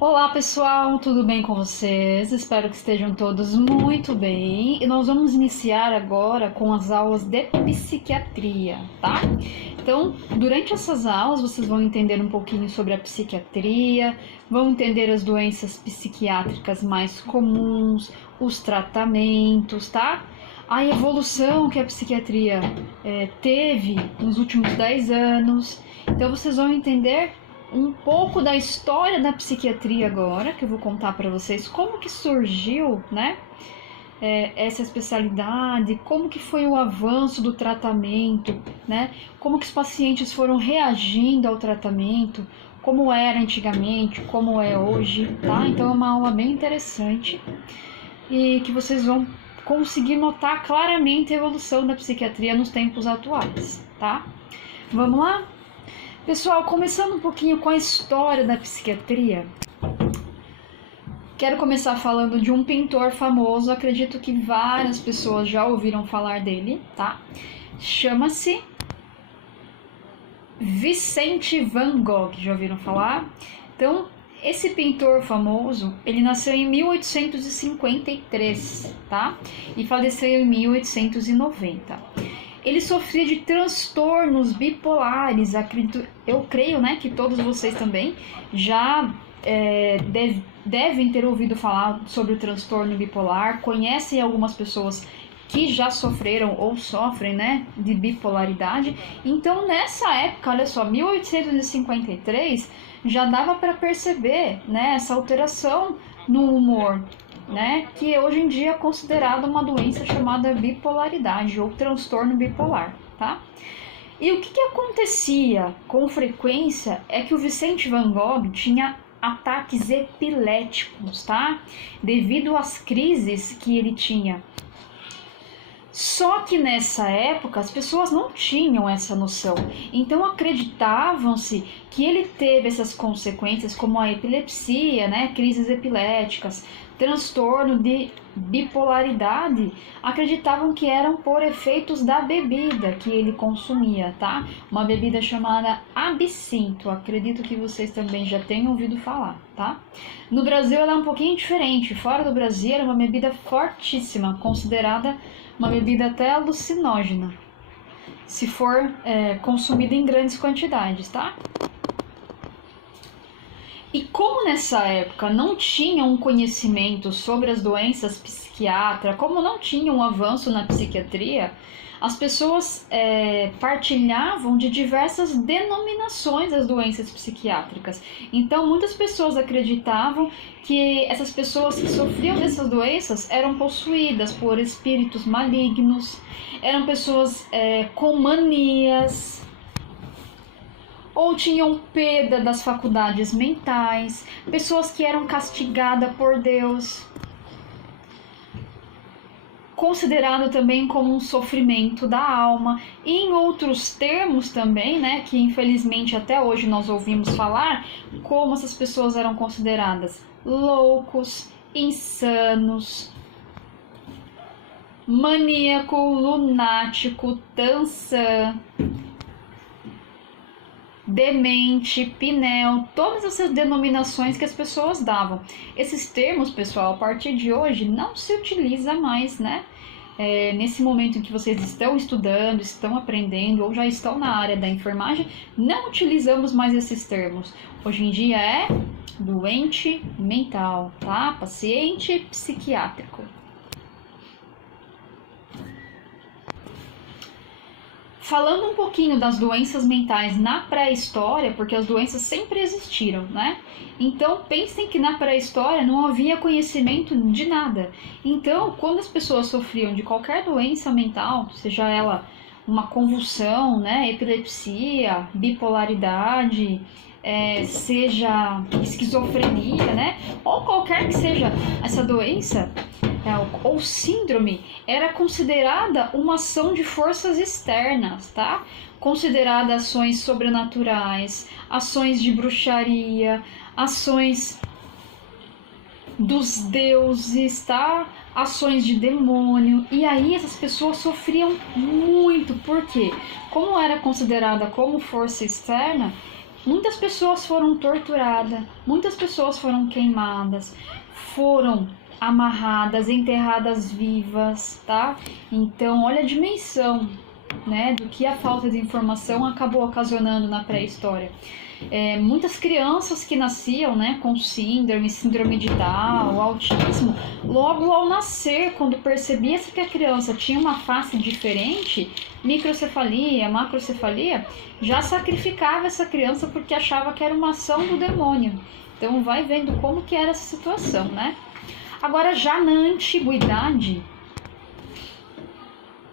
Olá pessoal, tudo bem com vocês? Espero que estejam todos muito bem. E nós vamos iniciar agora com as aulas de psiquiatria, tá? Então, durante essas aulas, vocês vão entender um pouquinho sobre a psiquiatria, vão entender as doenças psiquiátricas mais comuns, os tratamentos, tá? A evolução que a psiquiatria teve nos últimos 10 anos. Então, vocês vão entender um pouco da história da psiquiatria agora, que eu vou contar para vocês como que surgiu, né, essa especialidade, como que foi o avanço do tratamento, né, como que os pacientes foram reagindo ao tratamento, como era antigamente, como é hoje, tá? Então é uma aula bem interessante e que vocês vão conseguir notar claramente a evolução da psiquiatria nos tempos atuais, tá? Vamos lá? Pessoal, começando um pouquinho com a história da psiquiatria, quero começar falando de um pintor famoso, acredito que várias pessoas já ouviram falar dele, tá? Chama-se Vicente Van Gogh, já ouviram falar? Então, esse pintor famoso, ele nasceu em 1853, tá? E faleceu em 1890. Ele sofria de transtornos bipolares, eu creio, né, que todos vocês também já devem ter ouvido falar sobre o transtorno bipolar, conhecem algumas pessoas que já sofreram ou sofrem, né, de bipolaridade. Então, nessa época, olha só, 1853, já dava para perceber, né, essa alteração no humor, né, que hoje em dia é considerada uma doença chamada bipolaridade ou transtorno bipolar, tá? E o que acontecia com frequência é que o Vicente Van Gogh tinha ataques epiléticos, tá? Devido às crises que ele tinha. Só que nessa época as pessoas não tinham essa noção, então acreditavam-se que ele teve essas consequências como a epilepsia, né, crises epiléticas, transtorno de bipolaridade, acreditavam que eram por efeitos da bebida que ele consumia, tá? Uma bebida chamada absinto, acredito que vocês também já tenham ouvido falar, tá? No Brasil ela é um pouquinho diferente, fora do Brasil era uma bebida fortíssima, considerada uma bebida até alucinógena, se for consumida em grandes quantidades, tá? E como nessa época não tinha um conhecimento sobre as doenças psiquiátricas, como não tinha um avanço na psiquiatria, as pessoas partilhavam de diversas denominações das doenças psiquiátricas. Então, muitas pessoas acreditavam que essas pessoas que sofriam dessas doenças eram possuídas por espíritos malignos, eram pessoas com manias, ou tinham perda das faculdades mentais, pessoas que eram castigadas por Deus, considerado também como um sofrimento da alma, e em outros termos também, né, que infelizmente até hoje nós ouvimos falar, como essas pessoas eram consideradas loucos, insanos, maníaco, lunático, tantã, demente, pinel, todas essas denominações que as pessoas davam. Esses termos, pessoal, a partir de hoje não se utiliza mais, né? Nesse momento em que vocês estão estudando, estão aprendendo ou já estão na área da enfermagem, não utilizamos mais esses termos. Hoje em dia é doente mental, tá? Paciente psiquiátrico. Falando um pouquinho das doenças mentais na pré-história, porque as doenças sempre existiram, né? Então, pensem que na pré-história não havia conhecimento de nada. Então, quando as pessoas sofriam de qualquer doença mental, seja ela uma convulsão, né, epilepsia, bipolaridade, seja esquizofrenia, né, ou qualquer que seja essa doença, ou síndrome, era considerada uma ação de forças externas, tá? Considerada ações sobrenaturais, ações de bruxaria, ações dos deuses, tá? Ações de demônio. E aí essas pessoas sofriam muito, porque como era considerada como força externa, Muitas pessoas foram torturadas, muitas pessoas foram queimadas, foram amarradas, enterradas vivas, tá? Então, olha a dimensão, né, do que a falta de informação acabou ocasionando na pré-história. Muitas crianças que nasciam, né, com síndrome de Down, autismo, logo ao nascer, quando percebia-se que a criança tinha uma face diferente, microcefalia, macrocefalia, já sacrificava essa criança porque achava que era uma ação do demônio. Então vai vendo como que era essa situação, né? Agora, já na antiguidade,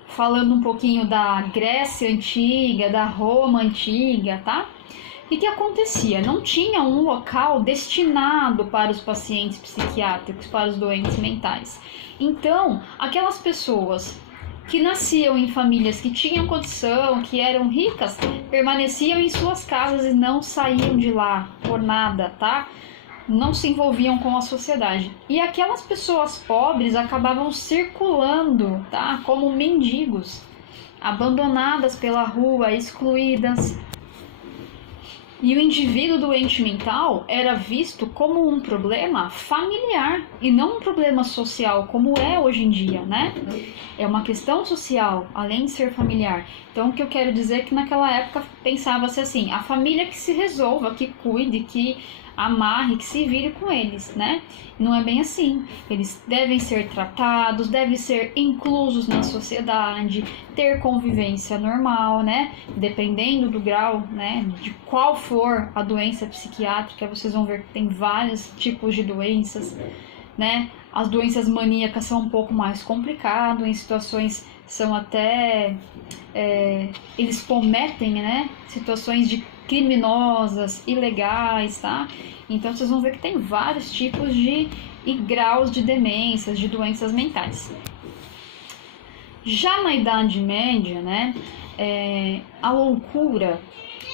falando um pouquinho da Grécia Antiga, da Roma Antiga, tá? O que acontecia? Não tinha um local destinado para os pacientes psiquiátricos, para os doentes mentais. Então, aquelas pessoas que nasciam em famílias que tinham condição, que eram ricas, permaneciam em suas casas e não saíam de lá por nada, tá? Não se envolviam com a sociedade. E aquelas pessoas pobres acabavam circulando, tá? Como mendigos, abandonadas pela rua, excluídas. E o indivíduo doente mental era visto como um problema familiar e não um problema social, como é hoje em dia, né? É uma questão social, além de ser familiar. Então, o que eu quero dizer é que naquela época pensava-se assim, a família que se resolva, que cuide, que amarre, que se vire com eles, né? Não é bem assim. Eles devem ser tratados, devem ser inclusos na sociedade, ter convivência normal, né? Dependendo do grau, né? De qual for a doença psiquiátrica, vocês vão ver que tem vários tipos de doenças, né? As doenças maníacas são um pouco mais complicadas, em situações são até... eles cometem, né? Situações de criminosas, ilegais, tá? Então vocês vão ver que tem vários tipos e graus de demências, de doenças mentais. Já na Idade Média, né, a loucura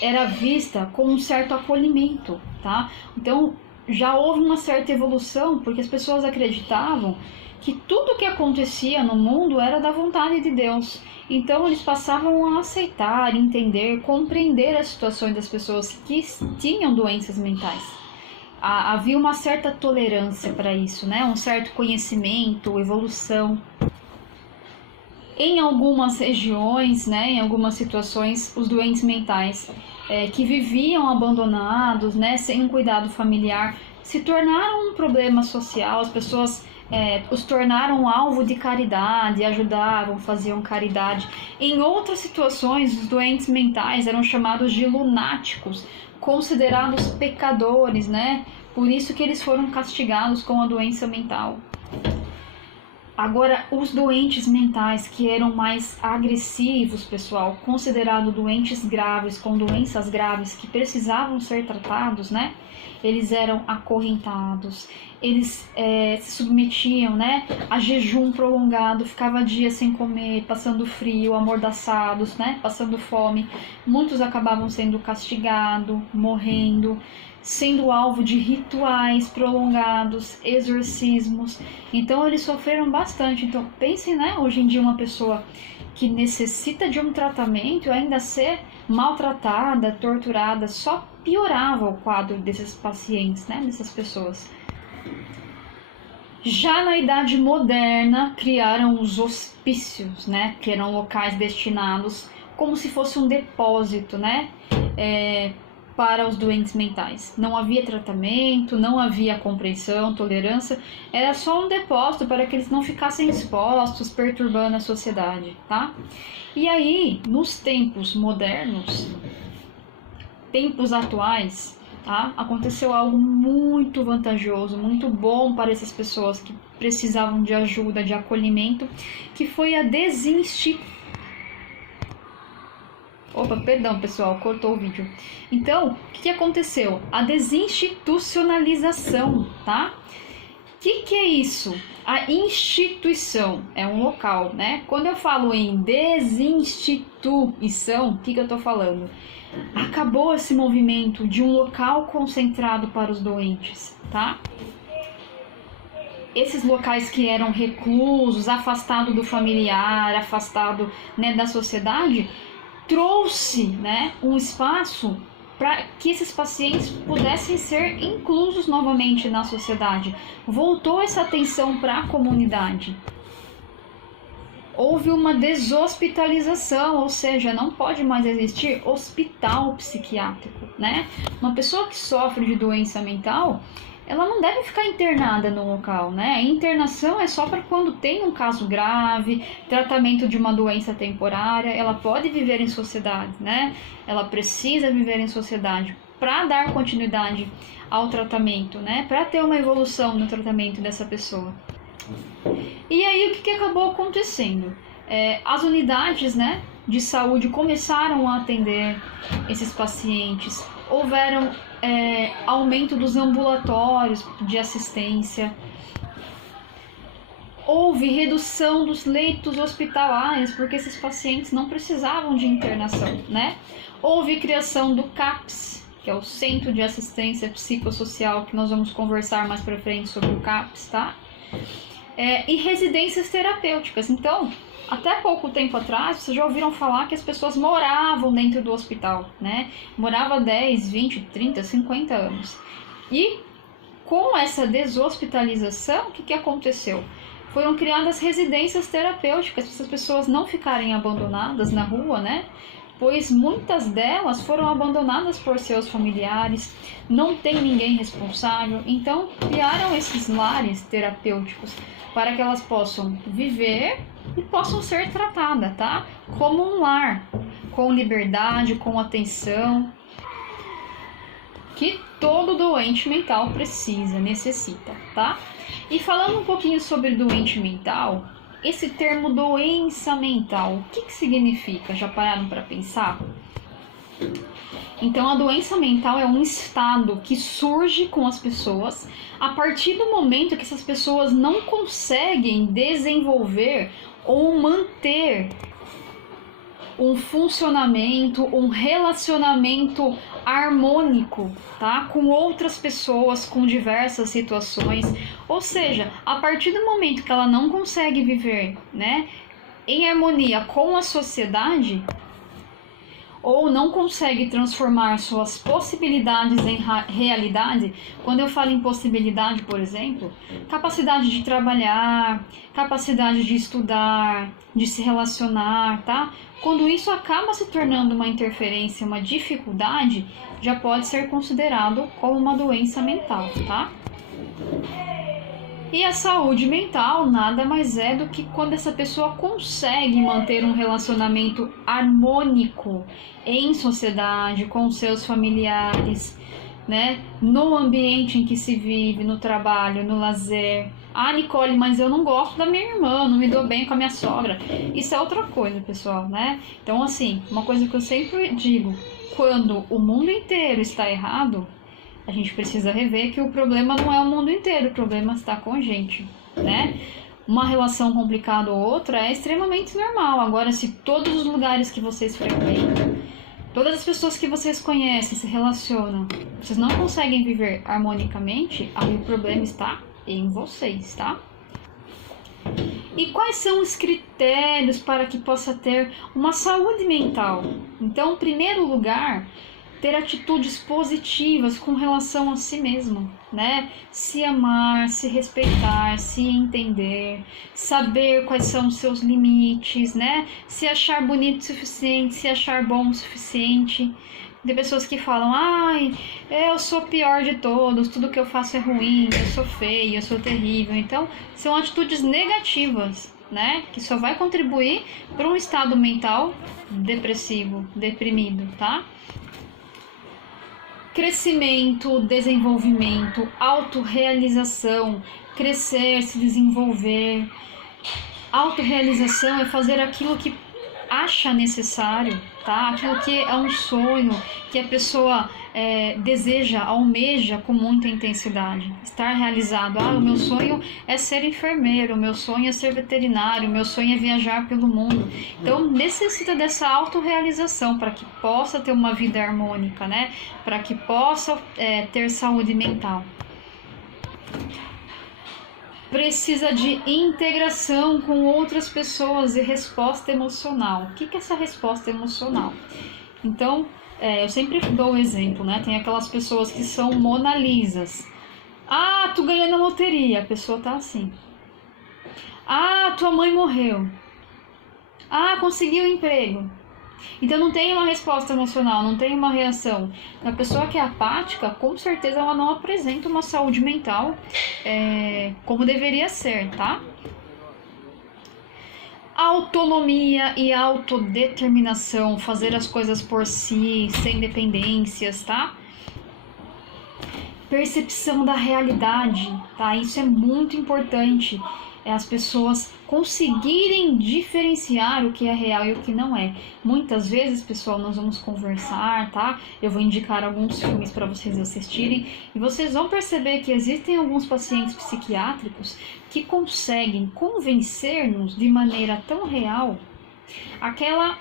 era vista com um certo acolhimento, tá? Então já houve uma certa evolução, porque as pessoas acreditavam que tudo que acontecia no mundo era da vontade de Deus. Então eles passavam a aceitar, entender, compreender as situações das pessoas que tinham doenças mentais. Havia uma certa tolerância para isso, né? Um certo conhecimento, evolução. Em algumas regiões, né, em algumas situações, os doentes mentais que viviam abandonados, né, sem um cuidado familiar, se tornaram um problema social. As pessoas os tornaram alvo de caridade, ajudavam, faziam caridade. Em outras situações, os doentes mentais eram chamados de lunáticos, considerados pecadores, né? Por isso que eles foram castigados com a doença mental. Agora, os doentes mentais que eram mais agressivos, pessoal, considerados doentes graves, com doenças graves que precisavam ser tratados, né? Eles eram acorrentados, eles se submetiam, né, a jejum prolongado, ficava dias sem comer, passando frio, amordaçados, né, passando fome. Muitos acabavam sendo castigados, morrendo, sendo alvo de rituais prolongados, exorcismos. Então eles sofreram bastante. Então pensem, né, hoje em dia uma pessoa que necessita de um tratamento ainda ser maltratada, torturada, só piorava o quadro desses pacientes, né, dessas pessoas. Já na Idade Moderna, criaram os hospícios, né, que eram locais destinados como se fosse um depósito, né, para os doentes mentais. Não havia tratamento, não havia compreensão, tolerância, era só um depósito para que eles não ficassem expostos, perturbando a sociedade, tá? E aí, nos tempos modernos, tempos atuais, tá? Aconteceu algo muito vantajoso, muito bom para essas pessoas que precisavam de ajuda, de acolhimento, que foi a Opa, perdão, pessoal, cortou o vídeo. Então, o que aconteceu? A desinstitucionalização, tá? O que é isso? A instituição é um local, né? Quando eu falo em desinstituição, o que eu tô falando? Acabou esse movimento de um local concentrado para os doentes, tá? Esses locais que eram reclusos, afastados do familiar, afastado, né, da sociedade, trouxe, né, um espaço para que esses pacientes pudessem ser inclusos novamente na sociedade. Voltou essa atenção para a comunidade. Houve uma deshospitalização, ou seja, não pode mais existir hospital psiquiátrico, né? Uma pessoa que sofre de doença mental, ela não deve ficar internada no local, né? A internação é só para quando tem um caso grave, tratamento de uma doença temporária. Ela pode viver em sociedade, né? Ela precisa viver em sociedade para dar continuidade ao tratamento, né? Para ter uma evolução no tratamento dessa pessoa. E aí, o que acabou acontecendo? As unidades, né, de saúde começaram a atender esses pacientes. Houveram aumento dos ambulatórios de assistência. Houve redução dos leitos hospitalares, porque esses pacientes não precisavam de internação, né? Houve criação do CAPS, que é o Centro de Assistência Psicossocial, que nós vamos conversar mais pra frente sobre o CAPS, tá? E residências terapêuticas. Então, até pouco tempo atrás, vocês já ouviram falar que as pessoas moravam dentro do hospital, né? Morava 10, 20, 30, 50 anos. E com essa deshospitalização, o que aconteceu? Foram criadas residências terapêuticas para essas pessoas não ficarem abandonadas na rua, né? Pois muitas delas foram abandonadas por seus familiares, não tem ninguém responsável. Então, criaram esses lares terapêuticos para que elas possam viver e possam ser tratadas, tá? Como um lar, com liberdade, com atenção, que todo doente mental precisa, necessita, tá? E falando um pouquinho sobre doente mental, esse termo doença mental, o que significa? Já pararam para pensar? Então, a doença mental é um estado que surge com as pessoas a partir do momento que essas pessoas não conseguem desenvolver ou manter um funcionamento, um relacionamento harmônico, tá? Com outras pessoas, com diversas situações. Ou seja, a partir do momento que ela não consegue viver, né, em harmonia com a sociedade, ou não consegue transformar suas possibilidades em realidade. Quando eu falo em possibilidade, por exemplo, capacidade de trabalhar, capacidade de estudar, de se relacionar, tá? Quando isso acaba se tornando uma interferência, uma dificuldade, já pode ser considerado como uma doença mental, tá? E a saúde mental nada mais é do que quando essa pessoa consegue manter um relacionamento harmônico em sociedade, com seus familiares, né? No ambiente em que se vive, no trabalho, no lazer. Ah, Nicole, mas eu não gosto da minha irmã, não me dou bem com a minha sogra. Isso é outra coisa, pessoal, né? Então, assim, uma coisa que eu sempre digo, quando o mundo inteiro está errado, a gente precisa rever que o problema não é o mundo inteiro, o problema está com a gente, né? Uma relação complicada ou outra é extremamente normal. Agora, se todos os lugares que vocês frequentam, todas as pessoas que vocês conhecem, se relacionam, vocês não conseguem viver harmonicamente, aí o problema está em vocês, tá? E quais são os critérios para que possa ter uma saúde mental? Então, em primeiro lugar, ter atitudes positivas com relação a si mesmo, né? Se amar, se respeitar, se entender, saber quais são os seus limites, né? Se achar bonito o suficiente, se achar bom o suficiente. Tem pessoas que falam, ai, eu sou o pior de todos, tudo que eu faço é ruim, eu sou feio, eu sou terrível. Então, são atitudes negativas, né? Que só vai contribuir para um estado mental depressivo, deprimido, tá? Crescimento, desenvolvimento, autorrealização, crescer, se desenvolver. Autorrealização é fazer aquilo que acha necessário, tá? Aquilo que é um sonho, que a pessoa deseja, almeja com muita intensidade. Estar realizado. Ah, o meu sonho é ser enfermeiro, o meu sonho é ser veterinário, o meu sonho é viajar pelo mundo. Então, necessita dessa autorrealização para que possa ter uma vida harmônica, né? Para que possa ter saúde mental. Precisa de integração com outras pessoas e resposta emocional. O que é essa resposta emocional? Então, eu sempre dou o exemplo, né? Tem aquelas pessoas que são Mona Lisas. Ah, tu ganhou na loteria. A pessoa tá assim. Ah, tua mãe morreu. Ah, conseguiu um emprego. Então não tem uma resposta emocional, não tem uma reação. A pessoa que é apática, com certeza ela não apresenta uma saúde mental como deveria ser, tá? Autonomia e autodeterminação, fazer as coisas por si, sem dependências, tá? Percepção da realidade, tá? Isso é muito importante. As pessoas conseguirem diferenciar o que é real e o que não é. Muitas vezes, pessoal, nós vamos conversar, tá? Eu vou indicar alguns filmes para vocês assistirem e vocês vão perceber que existem alguns pacientes psiquiátricos que conseguem convencer-nos de maneira tão real aquela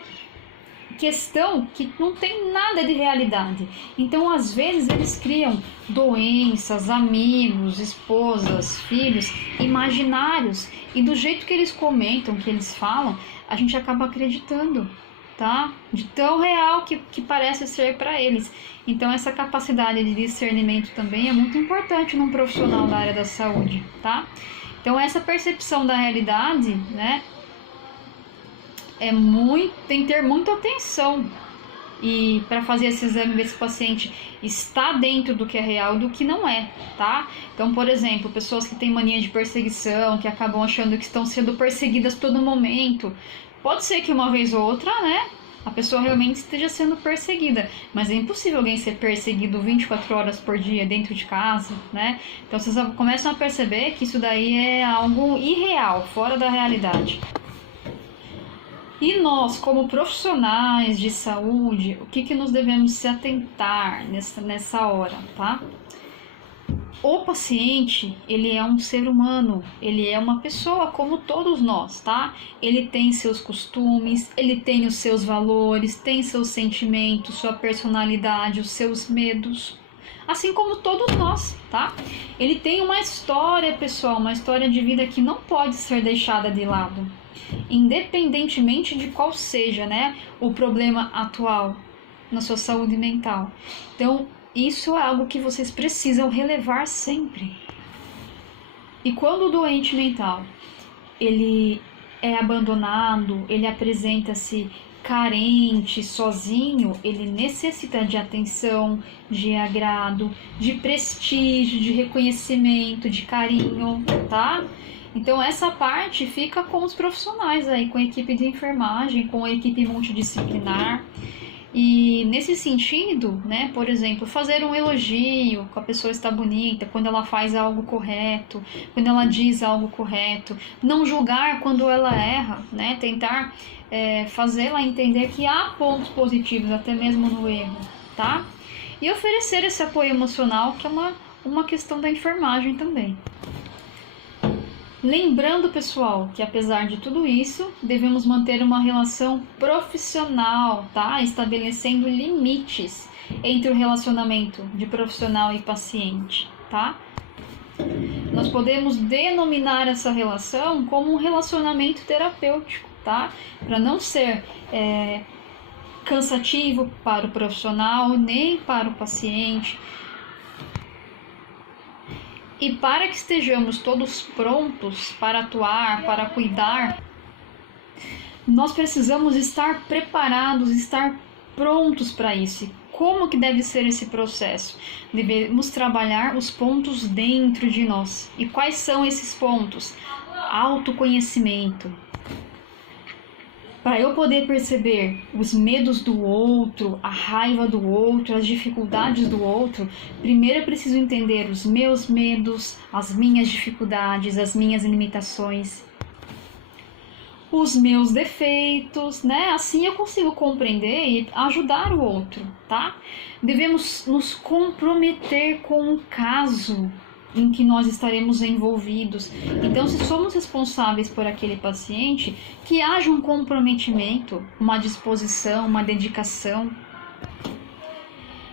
questão que não tem nada de realidade. Então, às vezes, eles criam doenças, amigos, esposas, filhos, imaginários, e do jeito que eles comentam, que eles falam, a gente acaba acreditando, tá? De tão real que parece ser para eles. Então, essa capacidade de discernimento também é muito importante num profissional da área da saúde, tá? Então, essa percepção da realidade, né? Tem que ter muita atenção e para fazer esse exame ver se o paciente está dentro do que é real e do que não é, tá? Então, por exemplo, pessoas que têm mania de perseguição, que acabam achando que estão sendo perseguidas todo momento, pode ser que uma vez ou outra, né, a pessoa realmente esteja sendo perseguida, mas é impossível alguém ser perseguido 24 horas por dia dentro de casa, né? Então, vocês começam a perceber que isso daí é algo irreal, fora da realidade. E nós, como profissionais de saúde, o que nos devemos se atentar nessa hora, tá? O paciente, ele é um ser humano, ele é uma pessoa como todos nós, tá? Ele tem seus costumes, ele tem os seus valores, tem seus sentimentos, sua personalidade, os seus medos, assim como todos nós, tá? Ele tem uma história pessoal, uma história de vida que não pode ser deixada de lado, independentemente de qual seja, né, o problema atual na sua saúde mental. Então, isso é algo que vocês precisam relevar sempre. E quando o doente mental, ele é abandonado, ele apresenta-se carente, sozinho, ele necessita de atenção, de agrado, de prestígio, de reconhecimento, de carinho, tá? Então essa parte fica com os profissionais aí, com a equipe de enfermagem, com a equipe multidisciplinar. E nesse sentido, né, por exemplo, fazer um elogio, que a pessoa está bonita, quando ela faz algo correto, quando ela diz algo correto, não julgar quando ela erra, né, tentar fazê-la entender que há pontos positivos até mesmo no erro, tá? E oferecer esse apoio emocional, que é uma questão da enfermagem também. Lembrando, pessoal, que apesar de tudo isso, devemos manter uma relação profissional, tá? Estabelecendo limites entre o relacionamento de profissional e paciente, tá? Nós podemos denominar essa relação como um relacionamento terapêutico, tá? Para não ser cansativo para o profissional, nem para o paciente. E para que estejamos todos prontos para atuar, para cuidar, nós precisamos estar preparados, estar prontos para isso. Como que deve ser esse processo? Devemos trabalhar os pontos dentro de nós. E quais são esses pontos? Autoconhecimento. Para eu poder perceber os medos do outro, a raiva do outro, as dificuldades do outro, primeiro eu preciso entender os meus medos, as minhas dificuldades, as minhas limitações, os meus defeitos, né? Assim eu consigo compreender e ajudar o outro, tá? Devemos nos comprometer com o caso em que nós estaremos envolvidos. Então, se somos responsáveis por aquele paciente, que haja um comprometimento, uma disposição, uma dedicação.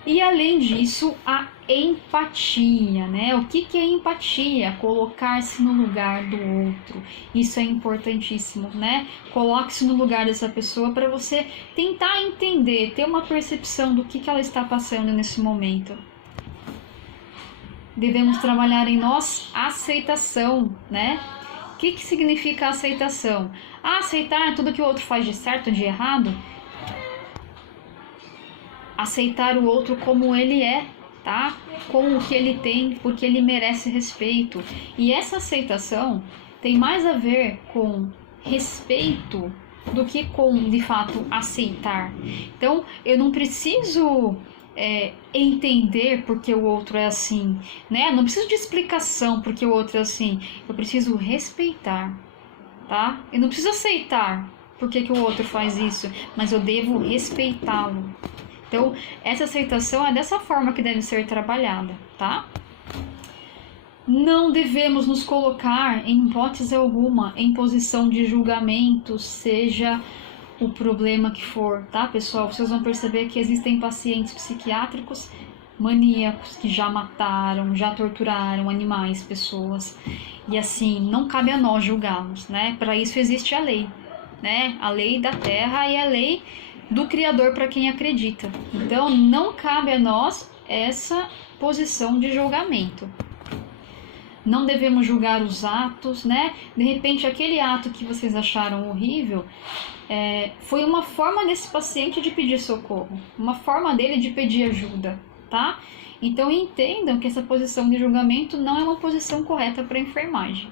E além disso, a empatia, né? O que é empatia? Colocar-se no lugar do outro. Isso é importantíssimo, né? Coloque-se no lugar dessa pessoa para você tentar entender, ter uma percepção do que ela está passando nesse momento. Devemos trabalhar em nós a aceitação, né? O que significa aceitação? Aceitar tudo que o outro faz de certo ou de errado. Aceitar o outro como ele é, tá? Com o que ele tem, porque ele merece respeito. E essa aceitação tem mais a ver com respeito do que com, de fato, aceitar. Então, eu não preciso entender porque o outro é assim, né? Não preciso de explicação porque o outro é assim. Eu preciso respeitar, tá? Eu não preciso aceitar porque que o outro faz isso, mas eu devo respeitá-lo. Então, essa aceitação é dessa forma que deve ser trabalhada, tá? Não devemos nos colocar, em hipótese alguma, em posição de julgamento, seja o problema que for, tá, pessoal? Vocês vão perceber que existem pacientes psiquiátricos maníacos que já mataram, já torturaram animais, pessoas. E assim, não cabe a nós julgá-los, né? Para isso existe a lei, né? A lei da terra e a lei do Criador para quem acredita. Então, não cabe a nós essa posição de julgamento. Não devemos julgar os atos, né? De repente, aquele ato que vocês acharam horrível foi uma forma desse paciente de pedir socorro, uma forma dele de pedir ajuda, tá? Então, entendam que essa posição de julgamento não é uma posição correta para a enfermagem.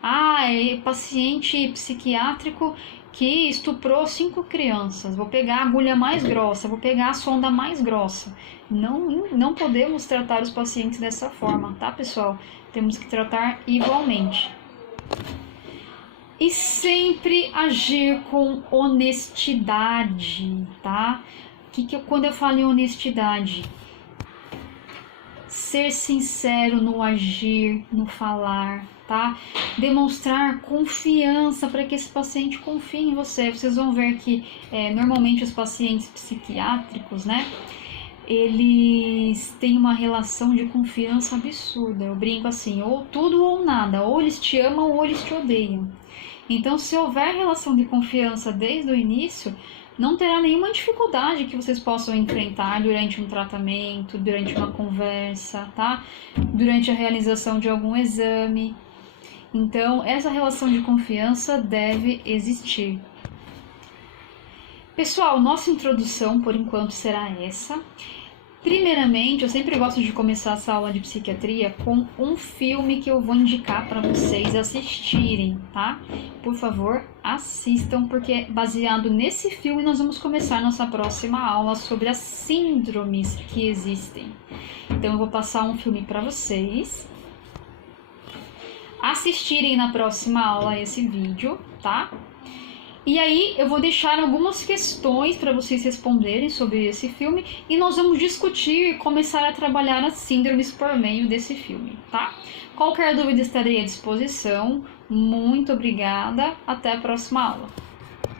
É paciente psiquiátrico que estuprou 5 crianças, vou pegar a agulha mais grossa, vou pegar a sonda mais grossa. Não podemos tratar os pacientes dessa forma, tá, pessoal? Temos que tratar igualmente. E sempre agir com honestidade, tá? Quando eu falo em honestidade, ser sincero no agir, no falar, tá? Demonstrar confiança para que esse paciente confie em você. Vocês vão ver que normalmente os pacientes psiquiátricos, né? Eles têm uma relação de confiança absurda. Eu brinco assim, ou tudo ou nada, ou eles te amam ou eles te odeiam. Então, se houver relação de confiança desde o início, não terá nenhuma dificuldade que vocês possam enfrentar durante um tratamento, durante uma conversa, tá? Durante a realização de algum exame. Então, essa relação de confiança deve existir. Pessoal, nossa introdução por enquanto será essa. Primeiramente, eu sempre gosto de começar essa aula de psiquiatria com um filme que eu vou indicar para vocês assistirem, tá? Por favor, assistam, porque baseado nesse filme nós vamos começar nossa próxima aula sobre as síndromes que existem. Então eu vou passar um filme para vocês assistirem na próxima aula esse vídeo, tá? E aí eu vou deixar algumas questões para vocês responderem sobre esse filme e nós vamos discutir e começar a trabalhar as síndromes por meio desse filme, tá? Qualquer dúvida estarei à disposição. Muito obrigada. Até a próxima aula.